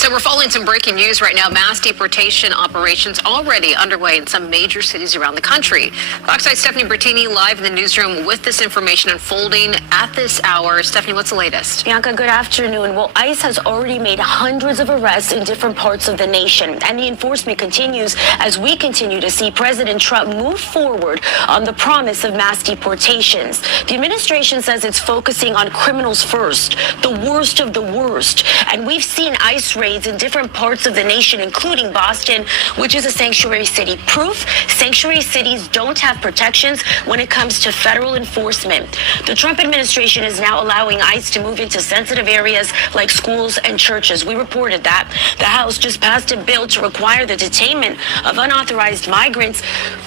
So we're following some breaking news right now. Mass deportation operations already underway in some major cities around the country. Fox 5's Stephanie Bertini live in the newsroom with this information unfolding at this hour. Stephanie, what's the latest? Bianca, good afternoon. Well, ICE has already made hundreds of arrests in different parts of the nation, and the enforcement continues as we continue to see President Trump move forward on the promise of mass deportations. The administration says it's focusing on criminals first, the worst of the worst, and we've seen ICE raids in different parts of the nation, including Boston, which is a sanctuary city. Proof: sanctuary cities don't have protections when it comes to federal enforcement. The Trump administration is now allowing ICE to move into sensitive areas like schools and churches. We reported that. The House just passed a bill to require the detainment of unauthorized migrants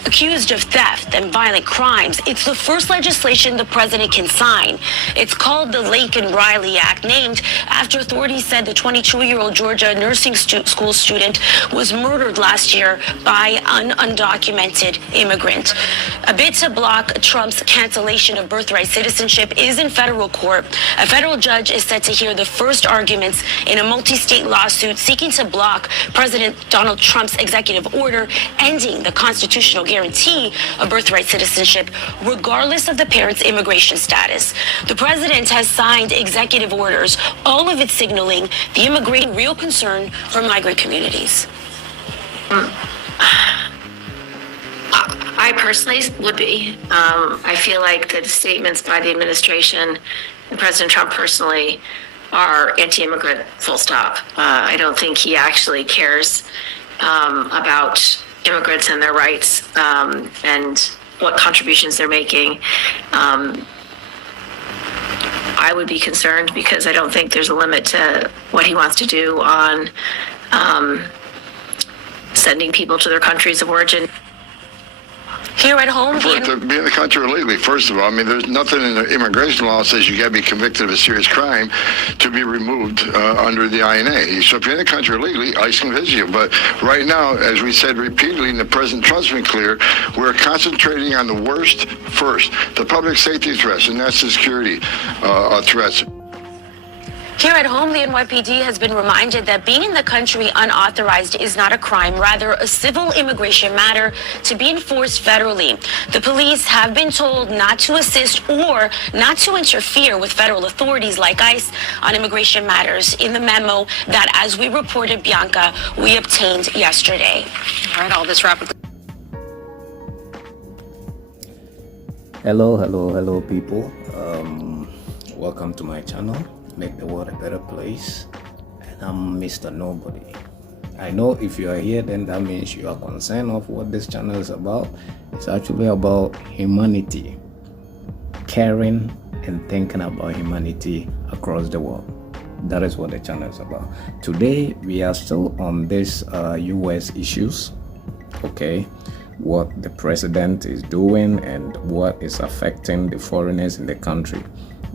accused of theft and violent crimes. It's the first legislation the president can sign. It's called the Laken Riley Act, named after authorities said the 22-year-old Georgia nursing school student was murdered last year by an undocumented immigrant. A bid to block Trump's cancellation of birthright citizenship is in federal court. A federal judge is set to hear the first arguments in a multi-state lawsuit seeking to block President Donald Trump's executive order ending the constitutional guarantee of birthright citizenship, regardless of the parent's immigration status. The president has signed executive orders, all of it signaling the immigrant real concern for migrant communities. I personally would be. I feel like the statements by the administration and President Trump personally are anti-immigrant, full stop. I don't think he actually cares about immigrants and their rights and what contributions they're making. I would be concerned because I don't think there's a limit to what he wants to do on sending people to their countries of origin. Here at home, For it to be in the country illegally, first of all, I mean, there's nothing in the immigration law that says you got to be convicted of a serious crime to be removed under the INA. So if you're in the country illegally, ICE can visit you. But right now, as we said repeatedly, and the President Trump's been clear, we're concentrating on the worst first, the public safety threats and national security threats. Here at home, the NYPD has been reminded that being in the country unauthorized is not a crime, rather a civil immigration matter to be enforced federally. The police have been told not to assist or not to interfere with federal authorities like ICE on immigration matters in the memo that, as we reported, Bianca, we obtained yesterday. All right, all this rapidly. Hello people. Welcome to my channel. Make the world a better place. And I'm Mr. Nobody. I know if you are here, then that means you are concerned of what this channel is about. It's actually about humanity, caring and thinking about humanity across the world. That is what the channel is about. Today we are still on this US issues, okay, what the president is doing and what is affecting the foreigners in the country.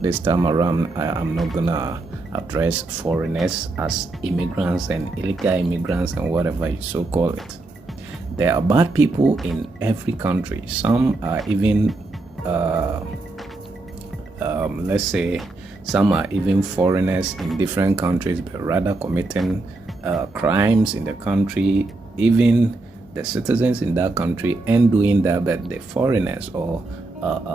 This time around, I'm not gonna address foreigners as immigrants and illegal immigrants and whatever you so call it. There are bad people in every country. Some are even, let's say, some are even foreigners in different countries, but rather committing crimes in the country, even the citizens in that country and doing that, but the foreigners or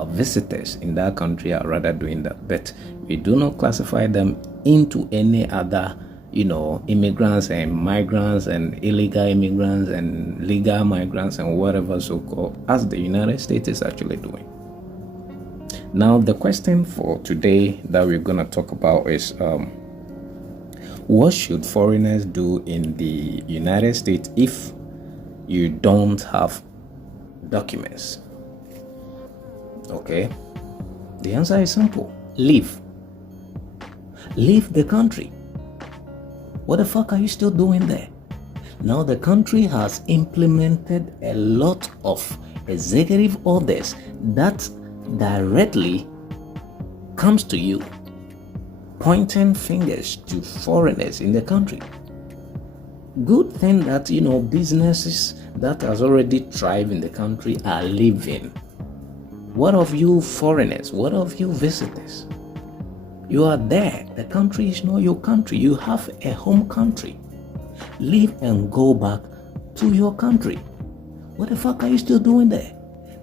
visitors in that country are rather doing that. But we do not classify them into any other, immigrants and migrants and illegal immigrants and legal migrants and whatever so-called, as the United States is actually doing. Now, the question for today that we're going to talk about is what should foreigners do in the United States if you don't have documents? Okay, the answer is simple. Leave the country. What the fuck are you still doing there? Now the country has implemented a lot of executive orders that directly comes to you, pointing fingers to foreigners in the country. Good thing that businesses that has already thrived in the country are leaving. What of you foreigners? What of you visitors? You are there. The country is not your country. You have a home country. leave and go back to your country. What the fuck are you still doing there?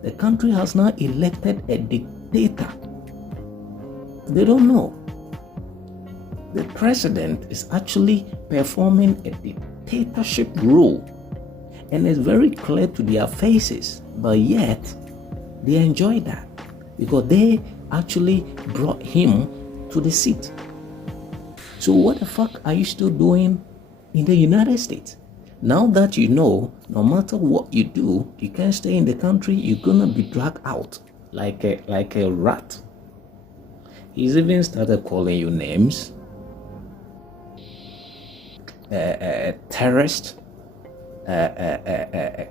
The country has now elected a dictator. They don't know. The president is actually performing a dictatorship role, and it's very clear to their faces, but yet they enjoy that because they actually brought him to the seat. So what the fuck are you still doing in the United States? Now that you know, no matter what you do, you can't stay in the country, you're gonna be dragged out like a rat. He's even started calling you names. Terrorists,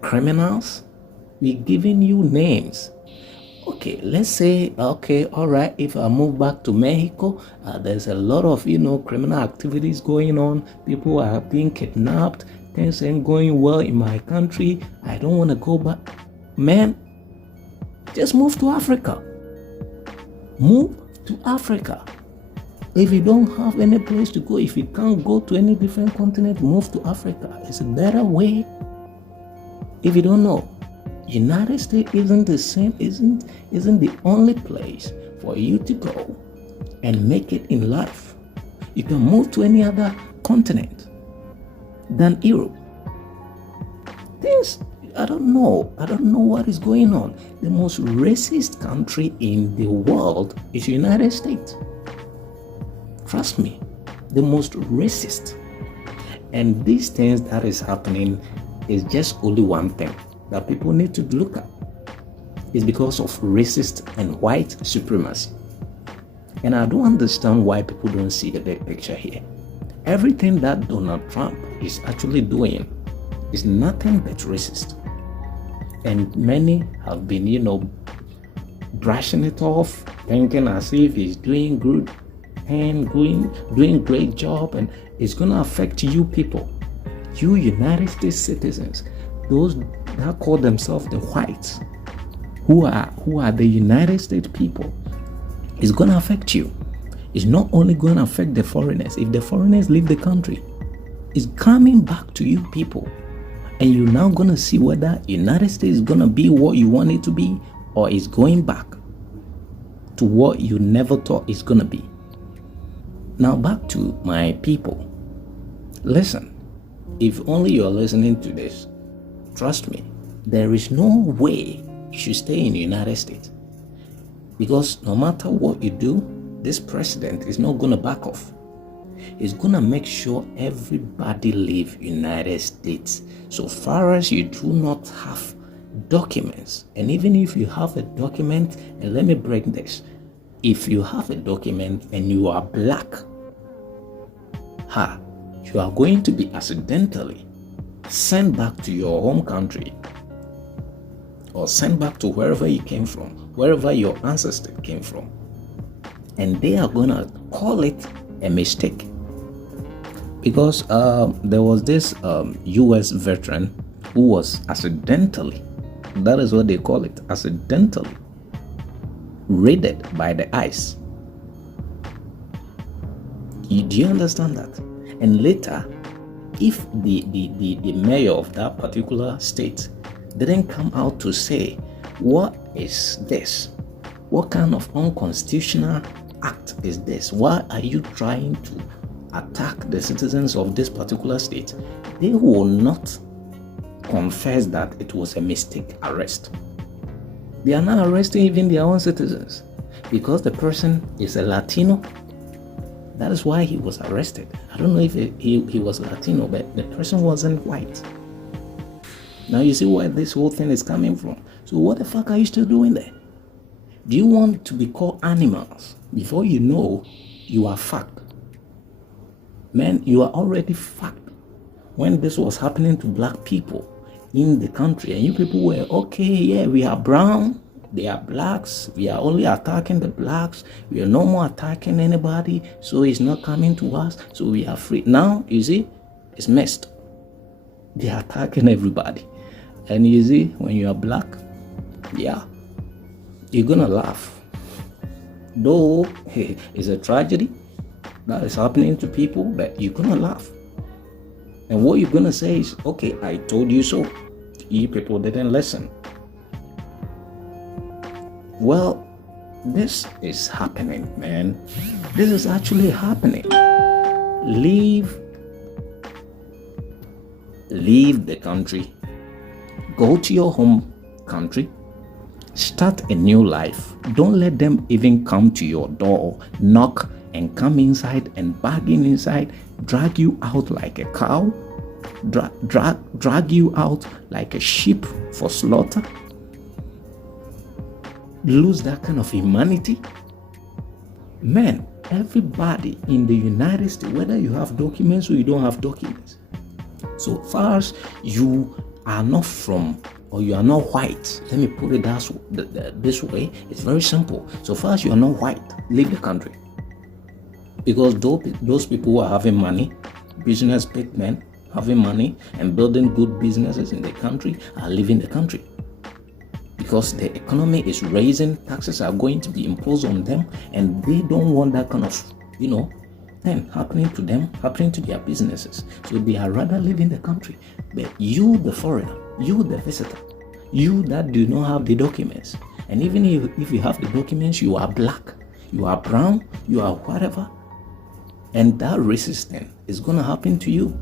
criminals. We're giving you names. Okay, let's say, okay, all right, if I move back to Mexico, there's a lot of, criminal activities going on. People are being kidnapped. Things ain't going well in my country. I don't want to go back. Man, just move to Africa. Move to Africa. If you don't have any place to go, if you can't go to any different continent, move to Africa. It's a better way. If you don't know, United States isn't the same, isn't the only place for you to go and make it in life. You can move to any other continent than Europe. Things, I don't know what is going on. The most racist country in the world is United States. Trust me, the most racist. And these things that is happening is just only one thing that people need to look at. It's because of racist and white supremacy. And I don't understand why people don't see the big picture here. Everything that Donald Trump is actually doing is nothing but racist. And many have been, brushing it off, thinking as if he's doing good and doing great job, and it's going to affect you people, you United States citizens, those that call themselves the whites, who are the United States people. It's going to affect you. It's not only going to affect the foreigners. If the foreigners leave the country, it's coming back to you people. And you're now going to see whether United States is going to be what you want it to be, or it's going back to what you never thought it's going to be. Now back to my people. Listen, if only you're listening to this, trust me, there is no way you should stay in the United States. Because no matter what you do, this president is not going to back off. He's going to make sure everybody leave United States so far as you do not have documents. And even if you have a document, and let me break this, if you have a document and you are black, you are going to be accidentally sent back to your home country, or sent back to wherever you came from, wherever your ancestors came from. And they are going to call it a mistake. Because there was this US veteran who was accidentally, that is what they call it, accidentally raided by the ICE. Do you understand that? And later, if the mayor of that particular state didn't come out to say, what is this? What kind of unconstitutional act is this? Why are you trying to attack the citizens of this particular state? They will not confess that it was a mistake arrest. They are now arresting even their own citizens because the person is a Latino. That is why he was arrested. I don't know if he was Latino, but the person wasn't white. Now you see where this whole thing is coming from. So what the fuck are you still doing there? Do you want to be called animals before you know you are fucked? Man, you are already fucked. When this was happening to black people in the country, and you people were, okay, yeah, we are brown, they are blacks, we are only attacking the blacks, we are no more attacking anybody, so it's not coming to us, so we are free. Now, you see, it's messed. They are attacking everybody. And you see, when you are black, yeah, you're gonna laugh. Though it's a tragedy that is happening to people, but you're gonna laugh. And what you're going to say is, okay, I told you so. You people didn't listen. Well, this is happening, man. This is actually happening. Leave the country. Go to your home country. Start a new life. Don't let them even come to your door, knock, and come inside and bargain inside, drag you out like a cow, drag you out like a sheep for slaughter. Lose that kind of humanity. Man, everybody in the United States, whether you have documents or you don't have documents, so far as you are not from or you are not white, let me put it this way, it's very simple. So far as you are not white, leave the country. Because those people who are having money, business big men having money and building good businesses in the country are leaving the country. Because the economy is raising, taxes are going to be imposed on them, and they don't want that kind of, thing happening to them, happening to their businesses. So they are rather leaving the country. But you, the foreigner, you, the visitor, you that do not have the documents, and even if you have the documents, you are black, you are brown, you are whatever, and that racist thing is going to happen to you.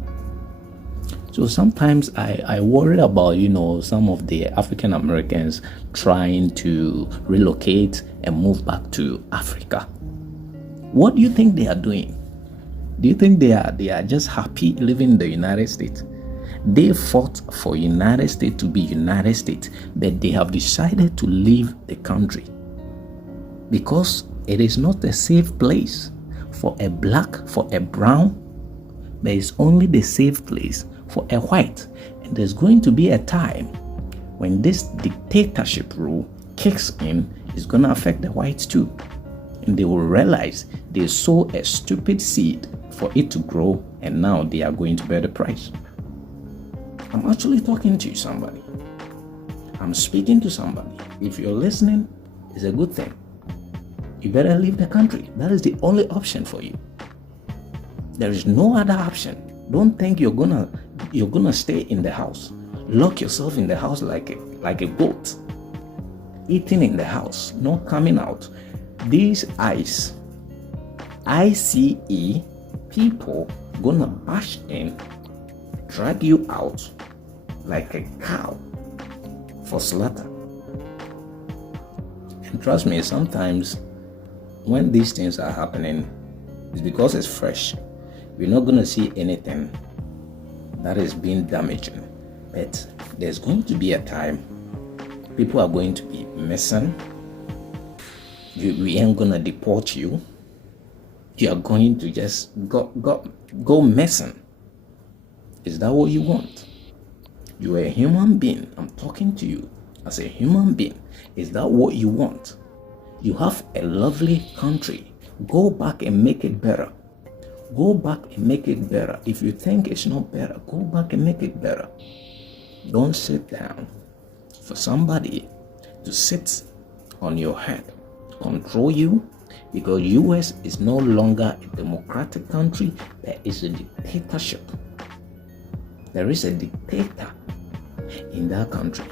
So sometimes I worry about, some of the African Americans trying to relocate and move back to Africa. What do you think they are doing? Do you think they are just happy living in the United States? They fought for United States to be United States, but they have decided to leave the country because it is not a safe place for a black, for a brown, but it's only the safe place for a white. And there's going to be a time when this dictatorship rule kicks in, it's going to affect the whites too. And they will realize they sow a stupid seed for it to grow, and now they are going to bear the price. I'm actually talking to somebody. I'm speaking to somebody. If you're listening, it's a good thing. You better leave the country. That is the only option for you. There is no other option. Don't think you're gonna stay in the house. Lock yourself in the house like a goat. Eating in the house, not coming out. These ICE people gonna bash in, drag you out like a cow for slaughter. And trust me, sometimes when these things are happening, it's because it's fresh. We're not gonna see anything that is being damaging, but there's going to be a time people are going to be missing. We ain't gonna deport you. You are going to just go missing. Is that what you want? You are a human being. I'm talking to you as a human being. Is that what you want? You have a lovely country. Go back and make it better. Go back and make it better. If you think it's not better, go back and make it better. Don't sit down for somebody to sit on your head, control you, because US is no longer a democratic country. There is a dictatorship. There is a dictator in that country,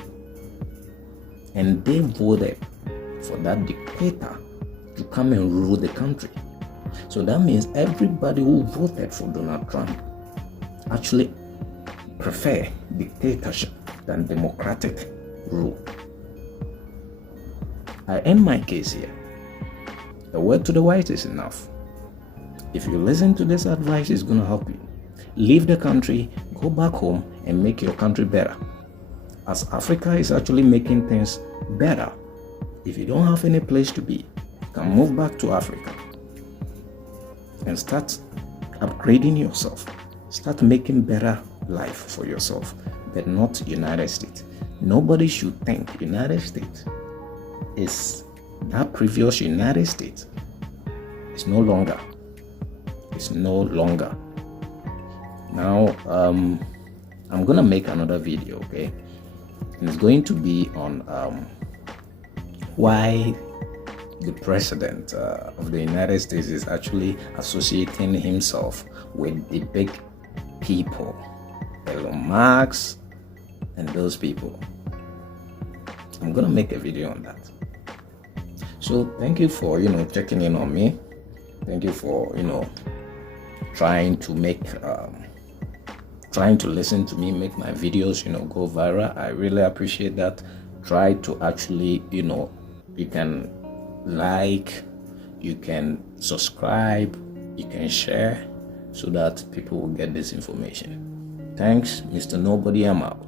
and they voted for that dictator to come and rule the country. So that means everybody who voted for Donald Trump actually prefer dictatorship than democratic rule. I end my case here. A word to the white is enough. If you listen to this advice, it's going to help you. Leave the country, go back home, and make your country better. As Africa is actually making things better, if you don't have any place to be, you can move back to Africa and start upgrading yourself. Start making better life for yourself, but not United States. Nobody should think United States is that previous United States. It's no longer. It's no longer. Now, I'm gonna make another video, okay? And it's going to be on why the president of the United States is actually associating himself with the big people, Elon Musk, and those people. I'm gonna make a video on that. So thank you for checking in on me. Thank you for trying to listen to me make my videos go viral. I really appreciate that. Try to actually you can like, you can subscribe, you can share, so that people will get this information. Thanks, Mr. Nobody. I'm out.